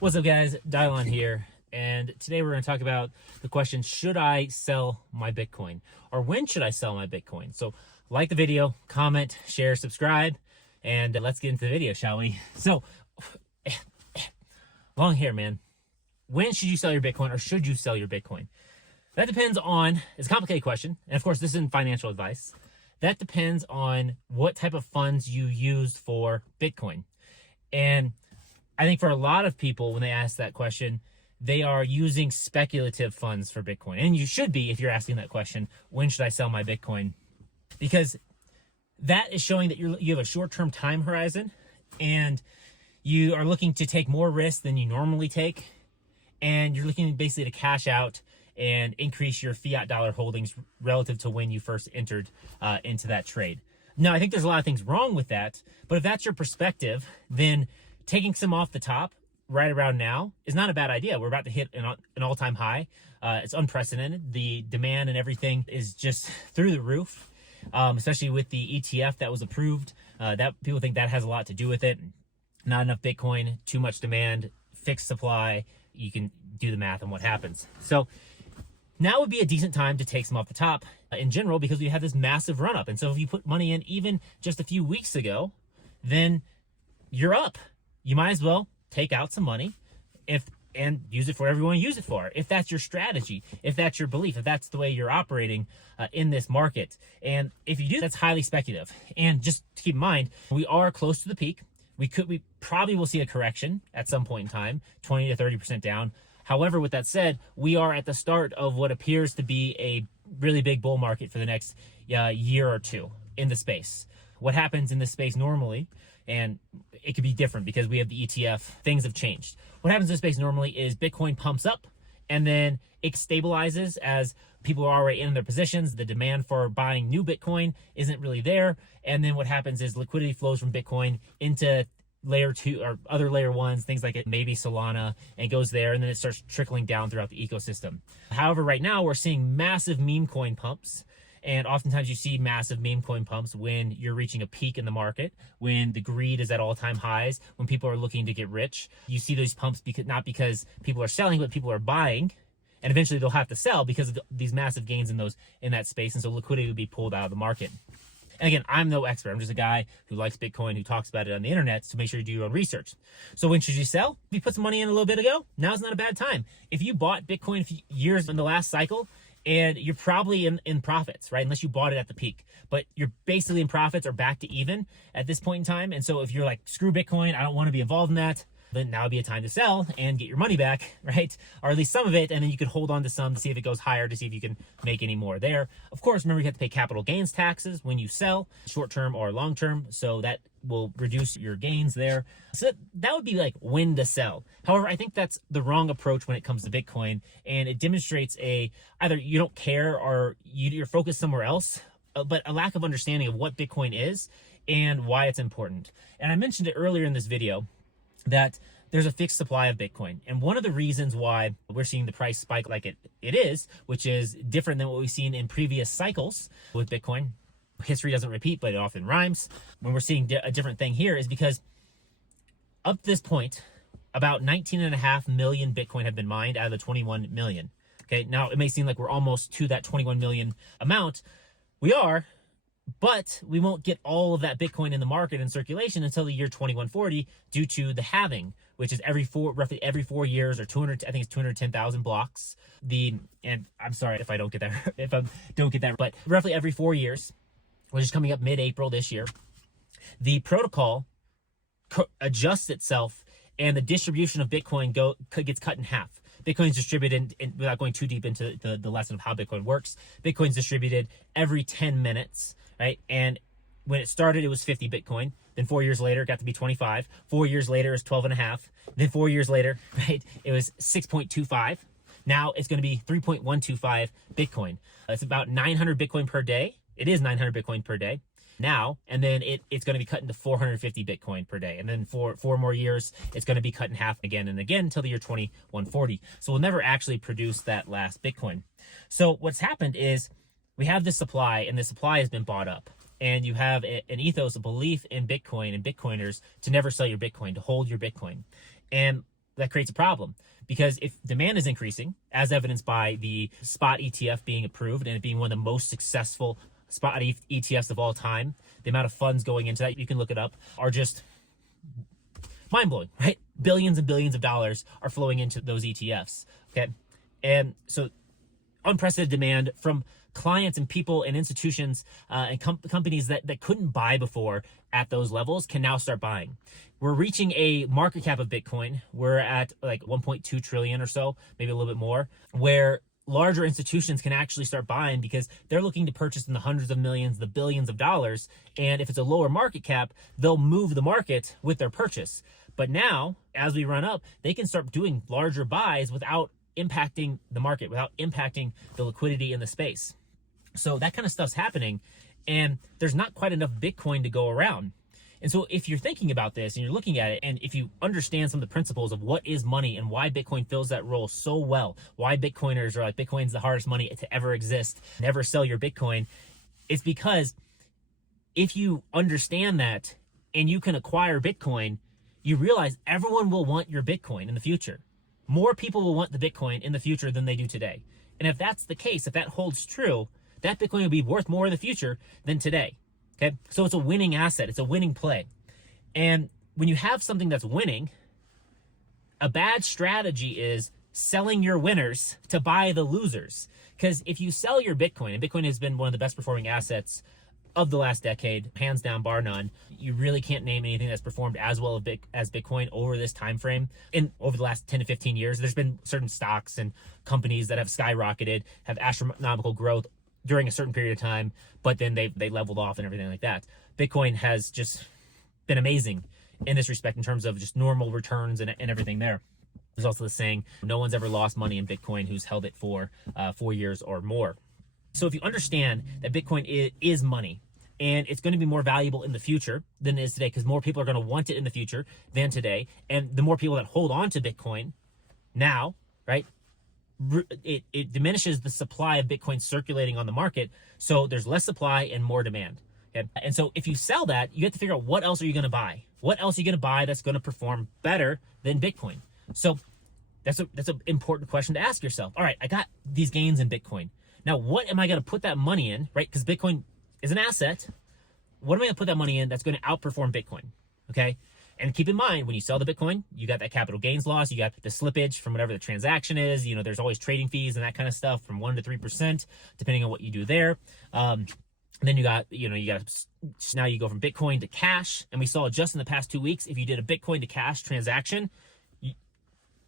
What's up, guys? Dylon here, and today we're going to talk about the question, should I sell my Bitcoin, or when should I sell my Bitcoin? So like the video, comment, share, subscribe, and let's get into the video, shall we? So long hair, man. When should you sell your Bitcoin, or should you sell your Bitcoin? That depends on, it's a complicated question, and of course this isn't financial advice. That depends on what type of funds you used for Bitcoin. And I think for a lot of people, when they ask that question, they are using speculative funds for Bitcoin. And you should be, if you're asking that question, when should I sell my Bitcoin? Because that is showing that you have a short-term time horizon and you are looking to take more risk than you normally take. And you're looking basically to cash out and increase your fiat dollar holdings relative to when you first entered into that trade. Now, I think there's a lot of things wrong with that, but if that's your perspective, then taking some off the top right around now is not a bad idea. We're about to hit an all-time high. It's unprecedented. The demand and everything is just through the roof, especially with the ETF that was approved. That people think that has a lot to do with it. Not enough Bitcoin, too much demand, fixed supply. You can do the math on what happens. So now would be a decent time to take some off the top in general, because we have this massive run up. And so if you put money in even just a few weeks ago, then you're up. You might as well take out some money and use it for whatever you want to use it for. If that's your strategy, if that's your belief, if that's the way you're operating in this market. And if you do, that's highly speculative. And just to keep in mind, we are close to the peak. We probably will see a correction at some point in time, 20 to 30% down. However, with that said, we are at the start of what appears to be a really big bull market for the next year or two in the space. What happens in this space normally, and it could be different because we have the ETF, things have changed. What happens in this space normally is Bitcoin pumps up and then it stabilizes as people are already in their positions. The demand for buying new Bitcoin isn't really there. And then what happens is liquidity flows from Bitcoin into layer 2 or other layer 1s, things like it, maybe Solana, and goes there, and then it starts trickling down throughout the ecosystem. However, right now we're seeing massive meme coin pumps. And oftentimes you see massive meme coin pumps when you're reaching a peak in the market, when the greed is at all-time highs, when people are looking to get rich. You see those pumps not because people are selling, but people are buying. And eventually they'll have to sell because of these massive gains in that space. And so liquidity would be pulled out of the market. And again, I'm no expert. I'm just a guy who likes Bitcoin, who talks about it on the internet, so make sure you do your own research. So when should you sell? If you put some money in a little bit ago, now's not a bad time. If you bought Bitcoin a few years in the last cycle, and you're probably in profits, right? Unless you bought it at the peak. But you're basically in profits or back to even at this point in time. And so if you're like, screw Bitcoin, I don't want to be involved in that, then now would be a time to sell and get your money back, right? Or at least some of it, and then you could hold on to some to see if it goes higher, to see if you can make any more there. Of course, remember you have to pay capital gains taxes when you sell, short-term or long-term, so that will reduce your gains there. So that would be like when to sell. However, I think that's the wrong approach when it comes to Bitcoin, and it demonstrates either you don't care or you're focused somewhere else, but a lack of understanding of what Bitcoin is and why it's important. And I mentioned it earlier in this video that there's a fixed supply of Bitcoin. And one of the reasons why we're seeing the price spike like it is, which is different than what we've seen in previous cycles with Bitcoin. History doesn't repeat, but it often rhymes. When we're seeing a different thing here is because up to this point, about 19.5 million Bitcoin have been mined out of the 21 million. Okay, now it may seem like we're almost to that 21 million amount. We are, but we won't get all of that Bitcoin in the market and circulation until the year 2140 due to the halving, which is roughly every 4 years, or 200, I think it's 210,000 blocks. And I'm sorry if I don't get that, but roughly every 4 years, which is coming up mid-April this year, the protocol adjusts itself and the distribution of Bitcoin gets cut in half. Bitcoin's distributed, without going too deep into the lesson of how Bitcoin works, Bitcoin's distributed every 10 minutes, right? And when it started, it was 50 Bitcoin. Then 4 years later, it got to be 25. 4 years later, it was 12.5. Then 4 years later, right, it was 6.25. Now it's going to be 3.125 Bitcoin. It's about 900 Bitcoin per day. It is 900 Bitcoin per day now, and then it's going to be cut into 450 Bitcoin per day. And then for 4 more years, it's going to be cut in half again and again until the year 2140. So we'll never actually produce that last Bitcoin. So what's happened is we have this supply, and the supply has been bought up. And you have an ethos, a belief in Bitcoin and Bitcoiners to never sell your Bitcoin, to hold your Bitcoin. And that creates a problem, because if demand is increasing, as evidenced by the spot ETF being approved and it being one of the most successful spot ETFs of all time, the amount of funds going into that, you can look it up, are just mind-blowing, right? Billions and billions of dollars are flowing into those ETFs, okay? And so unprecedented demand from clients and people and institutions and companies that couldn't buy before at those levels can now start buying. We're reaching a market cap of Bitcoin. We're at like 1.2 trillion or so, maybe a little bit more, where larger institutions can actually start buying because they're looking to purchase in the hundreds of millions, the billions of dollars. And if it's a lower market cap, they'll move the market with their purchase. But now, as we run up, they can start doing larger buys without impacting the market, without impacting the liquidity in the space. So that kind of stuff's happening, and there's not quite enough Bitcoin to go around. And so if you're thinking about this and you're looking at it, and if you understand some of the principles of what is money and why Bitcoin fills that role so well, why Bitcoiners are like, Bitcoin's the hardest money to ever exist, never sell your Bitcoin, it's because if you understand that and you can acquire Bitcoin, you realize everyone will want your Bitcoin in the future. More people will want the Bitcoin in the future than they do today. And if that's the case, if that holds true, that Bitcoin will be worth more in the future than today. Okay, so it's a winning asset. It's a winning play. And when you have something that's winning, a bad strategy is selling your winners to buy the losers. Because if you sell your Bitcoin, and Bitcoin has been one of the best performing assets of the last decade, hands down, bar none, you really can't name anything that's performed as well as Bitcoin over this time frame. And over the last 10 to 15 years, there's been certain stocks and companies that have skyrocketed, have astronomical growth during a certain period of time, but then they leveled off and everything like that. Bitcoin has just been amazing in this respect in terms of just normal returns and everything there. There's also the saying, no one's ever lost money in Bitcoin who's held it for 4 years or more. So if you understand that Bitcoin is money, and it's going to be more valuable in the future than it is today, because more people are going to want it in the future than today, and the more people that hold on to Bitcoin now, right, it diminishes the supply of Bitcoin circulating on the market, so there's less supply and more demand. Okay? And so if you sell that, you have to figure out what else are you going to buy? What else are you going to buy that's going to perform better than Bitcoin? So that's an important question to ask yourself. All right, I got these gains in Bitcoin. Now, what am I going to put that money in, right? Because Bitcoin is an asset. What am I going to put that money in that's going to outperform Bitcoin? Okay? And keep in mind, when you sell the Bitcoin, you got that capital gains loss, you got the slippage from whatever the transaction is. You know, there's always trading fees and that kind of stuff from 1% to 3%, depending on what you do there. Then you got now you go from Bitcoin to cash. And we saw just in the past 2 weeks, if you did a Bitcoin to cash transaction,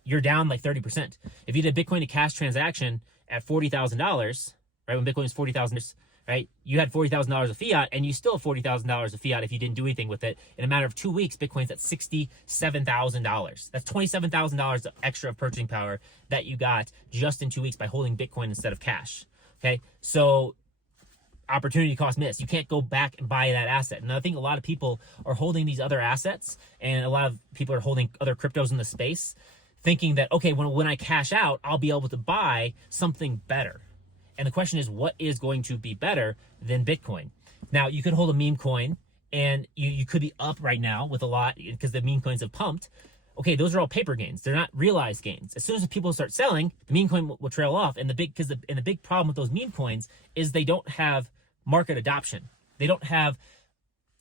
you're down like 30%. If you did a Bitcoin to cash transaction at $40,000, right, when Bitcoin was $40,000, right, you had $40,000 of fiat, and you still have $40,000 of fiat if you didn't do anything with it. In a matter of 2 weeks, Bitcoin's at $67,000. That's $27,000 extra of purchasing power that you got just in 2 weeks by holding Bitcoin instead of cash. Okay, so opportunity cost missed. You can't go back and buy that asset. And I think a lot of people are holding these other assets, and a lot of people are holding other cryptos in the space, thinking that, okay, when I cash out, I'll be able to buy something better. And the question is, what is going to be better than Bitcoin? Now, you could hold a meme coin, and you could be up right now with a lot because the meme coins have pumped. Okay, those are all paper gains. They're not realized gains. As soon as people start selling, the meme coin will trail off. And the big problem with those meme coins is they don't have market adoption. They don't have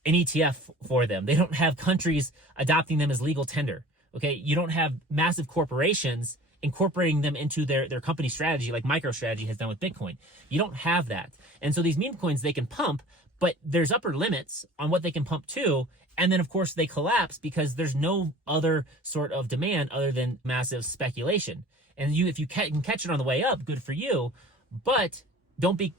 an ETF for them. They don't have countries adopting them as legal tender. Okay, you don't have massive corporations incorporating them into their company strategy like MicroStrategy has done with Bitcoin. You don't have that. And so these meme coins, they can pump, but there's upper limits on what they can pump to. And then, of course, they collapse because there's no other sort of demand other than massive speculation. And if you can catch it on the way up, good for you. But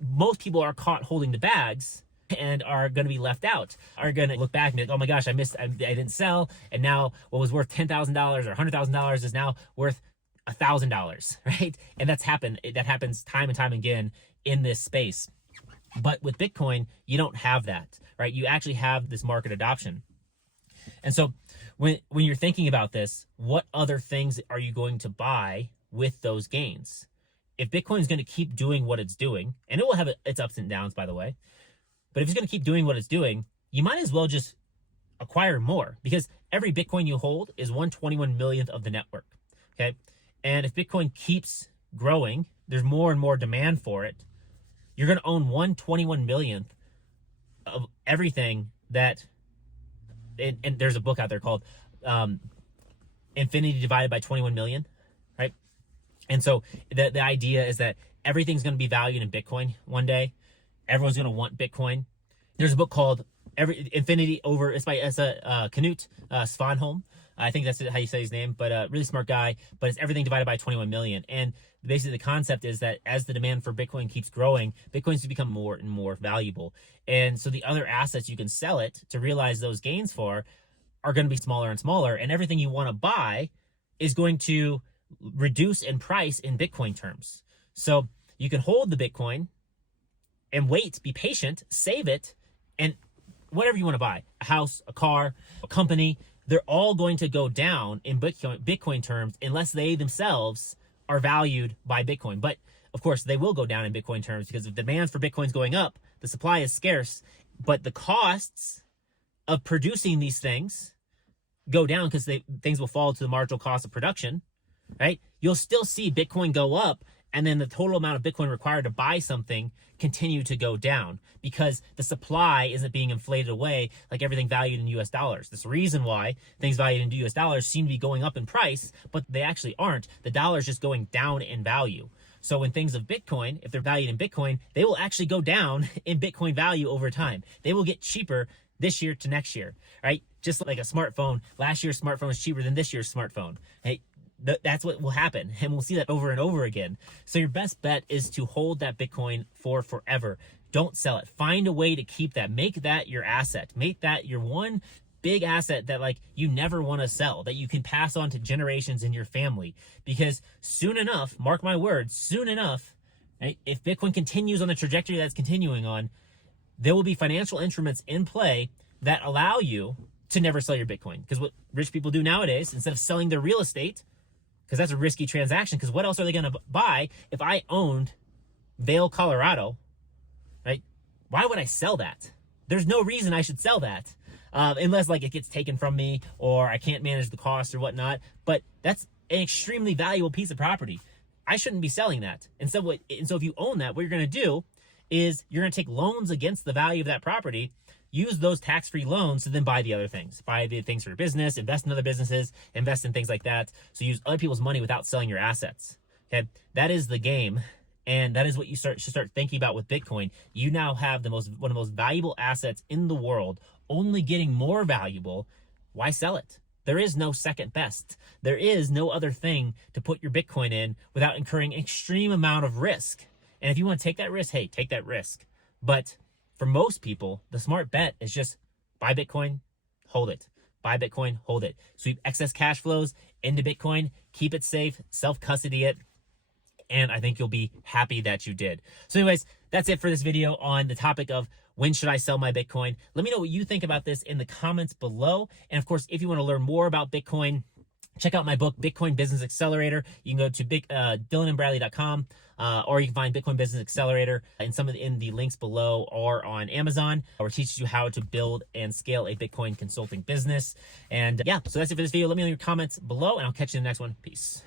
most people are caught holding the bags and are going to be left out, are going to look back and be like, oh my gosh, I didn't sell. And now what was worth $10,000 or $100,000 is now worth $1,000, right? And that happens time and time again in this space. But with Bitcoin, you don't have that, right? You actually have this market adoption. And so when you're thinking about this, what other things are you going to buy with those gains? If Bitcoin is going to keep doing what it's doing, and it will have its ups and downs, by the way, but if it's going to keep doing what it's doing, you might as well just acquire more, because every Bitcoin you hold is 1/21 millionth of the network. Okay. And if Bitcoin keeps growing, there's more and more demand for it. You're going to own 1/21 millionth of everything that, and there's a book out there called Infinity Divided by 21 Million, right? And so the idea is that everything's going to be valued in Bitcoin one day. Everyone's going to want Bitcoin. There's a book called Infinity Over, it's by Knut Svanholm. I think that's how you say his name, but really smart guy. But it's everything divided by 21 million. And basically the concept is that as the demand for Bitcoin keeps growing, Bitcoin's to become more and more valuable. And so the other assets you can sell it to realize those gains for are going to be smaller and smaller. And everything you want to buy is going to reduce in price in Bitcoin terms. So you can hold the Bitcoin and wait, be patient, save it, and whatever you want to buy, a house, a car, a company, they're all going to go down in Bitcoin terms unless they themselves are valued by Bitcoin. But of course, they will go down in Bitcoin terms because the demand for Bitcoin's going up, the supply is scarce, but the costs of producing these things go down because things will fall to the marginal cost of production, right? You'll still see Bitcoin go up, and then the total amount of Bitcoin required to buy something continue to go down because the supply isn't being inflated away like everything valued in US dollars. This reason why things valued in US dollars seem to be going up in price, but they actually aren't. The dollar is just going down in value. So when things of Bitcoin, if they're valued in Bitcoin, they will actually go down in Bitcoin value over time. They will get cheaper this year to next year, right? Just like a smartphone, last year's smartphone is cheaper than this year's smartphone. Hey, that's what will happen, and we'll see that over and over again. So your best bet is to hold that Bitcoin for forever. Don't sell it. Find a way to keep that. Make that your asset. Make that your one big asset that like you never want to sell, that you can pass on to generations in your family. Because soon enough, mark my words, soon enough, right, if Bitcoin continues on the trajectory that's continuing on, there will be financial instruments in play that allow you to never sell your Bitcoin. Because what rich people do nowadays, instead of selling their real estate, because that's a risky transaction, because what else are they going to buy? If I owned Vail, Colorado, right, why would I sell that? There's no reason I should sell that, unless like it gets taken from me or I can't manage the cost or whatnot. But that's an extremely valuable piece of property. I shouldn't be selling that. And so if you own that, what you're going to do is you're going to take loans against the value of that property, use those tax-free loans to then buy the other things. Buy the things for your business, invest in other businesses, invest in things like that. So use other people's money without selling your assets. Okay, that is the game. And that is what you should start thinking about with Bitcoin. You now have one of the most valuable assets in the world, only getting more valuable. Why sell it? There is no second best. There is no other thing to put your Bitcoin in without incurring an extreme amount of risk. And if you want to take that risk, hey, take that risk. But for most people, the smart bet is just buy Bitcoin, hold it. Buy Bitcoin, hold it. Sweep excess cash flows into Bitcoin, keep it safe, self-custody it, and I think you'll be happy that you did. So anyways, that's it for this video on the topic of when should I sell my Bitcoin. Let me know what you think about this in the comments below. And of course, if you want to learn more about Bitcoin, check out my book, Bitcoin Business Accelerator. You can go to dylanandbradley.com, or you can find Bitcoin Business Accelerator in the links below or on Amazon, where it teaches you how to build and scale a Bitcoin consulting business. And yeah, so that's it for this video. Let me know your comments below, and I'll catch you in the next one. Peace.